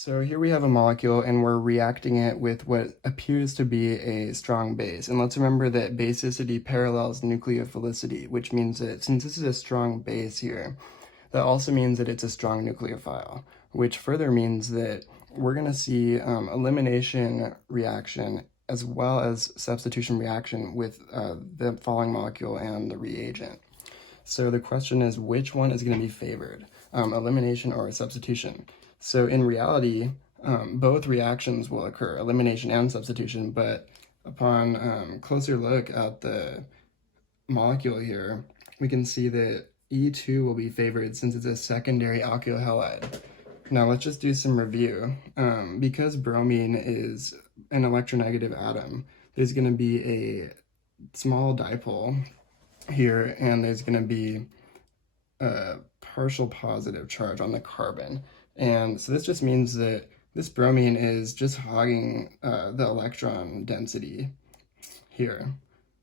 So here we have a molecule and we're reacting it with what appears to be a strong base. And let's remember that basicity parallels nucleophilicity, which means that since this is a strong base here, that also means that it's a strong nucleophile, which further means that we're going to see elimination reaction as well as substitution reaction with the following molecule and the reagent. So the question is, which one is going to be favored, elimination or substitution? So in reality, both reactions will occur, elimination and substitution, but upon closer look at the molecule here, we can see that E2 will be favored since it's a secondary alkyl halide. Now let's just do some review. Because bromine is an electronegative atom, there's going to be a small dipole here, and there's going to be a partial positive charge on the carbon. And so this just means that this bromine is just hogging the electron density here.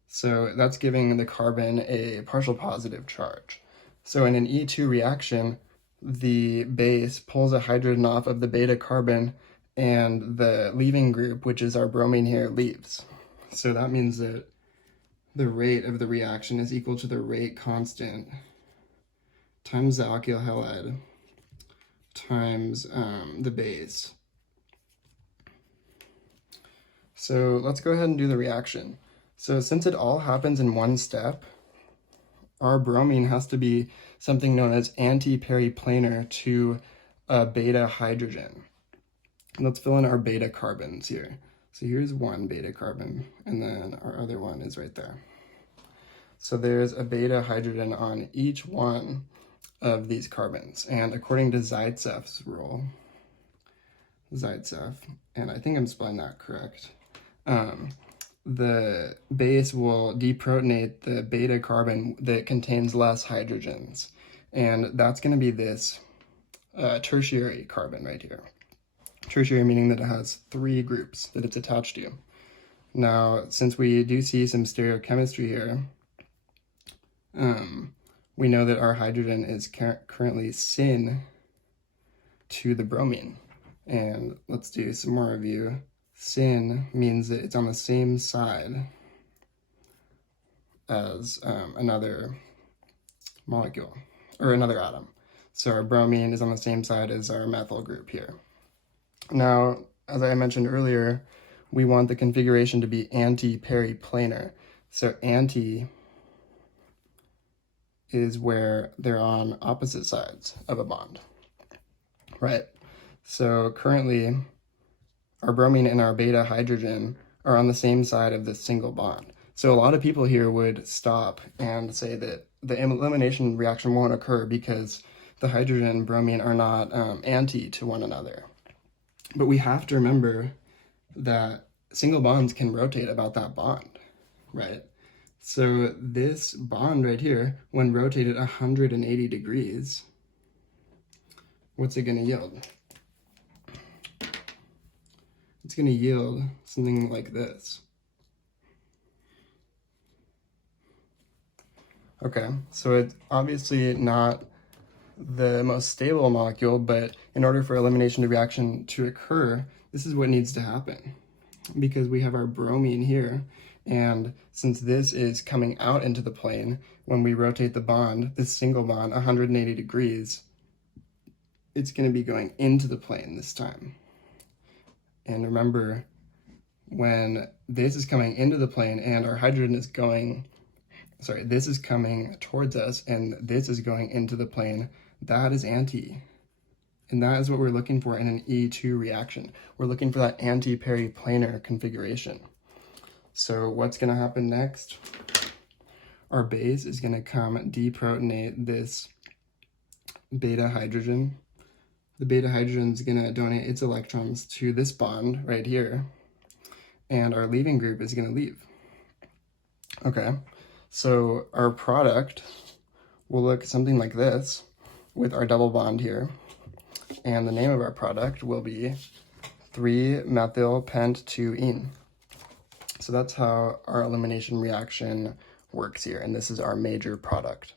So that's giving the carbon a partial positive charge. So in an E2 reaction, the base pulls a hydrogen off of the beta carbon and the leaving group, which is our bromine here, leaves. So that means that the rate of the reaction is equal to the rate constant times the alkyl halide times the base. So let's go ahead and do the reaction. So since it all happens in one step, our bromine has to be something known as anti-periplanar to a beta hydrogen. Let's fill in our beta carbons here. So here's one beta carbon, and then our other one is right there. So there's a beta hydrogen on each one of these carbons. And according to Zaitsev's rule, Zaitsev, and I think I'm spelling that correct, the base will deprotonate the beta carbon that contains less hydrogens. And that's going to be this tertiary carbon right here. Tertiary meaning that it has 3 groups that it's attached to. Now, since we do see some stereochemistry here, we know that our hydrogen is currently syn to the bromine. And let's do some more review. Syn means that it's on the same side as another molecule, or another atom. So our bromine is on the same side as our methyl group here. Now, as I mentioned earlier, we want the configuration to be anti-periplanar. So anti is where they're on opposite sides of a bond, right? So currently, our bromine and our beta hydrogen are on the same side of this single bond. So a lot of people here would stop and say that the elimination reaction won't occur because the hydrogen and bromine are not anti to one another. But we have to remember that single bonds can rotate about that bond, right? So this bond right here, when rotated 180 degrees, what's it going to yield? It's going to yield something like this. Okay, so it's obviously not the most stable molecule, but in order for elimination reaction to occur, this is what needs to happen. Because we have our bromine here, and since this is coming out into the plane, when we rotate the bond, this single bond, 180 degrees, it's going to be going into the plane this time. And remember, when this is coming into the plane and our hydrogen is going, this is coming towards us and this is going into the plane, that is anti. And that is what we're looking for in an E2 reaction. We're looking for that anti-periplanar configuration. So what's going to happen next? Our base is going to come deprotonate this beta hydrogen. The beta hydrogen is going to donate its electrons to this bond right here. And our leaving group is going to leave. Okay, so our product will look something like this with our double bond here. And the name of our product will be 3-methylpent-2-ene. So that's how our elimination reaction works here, and this is our major product.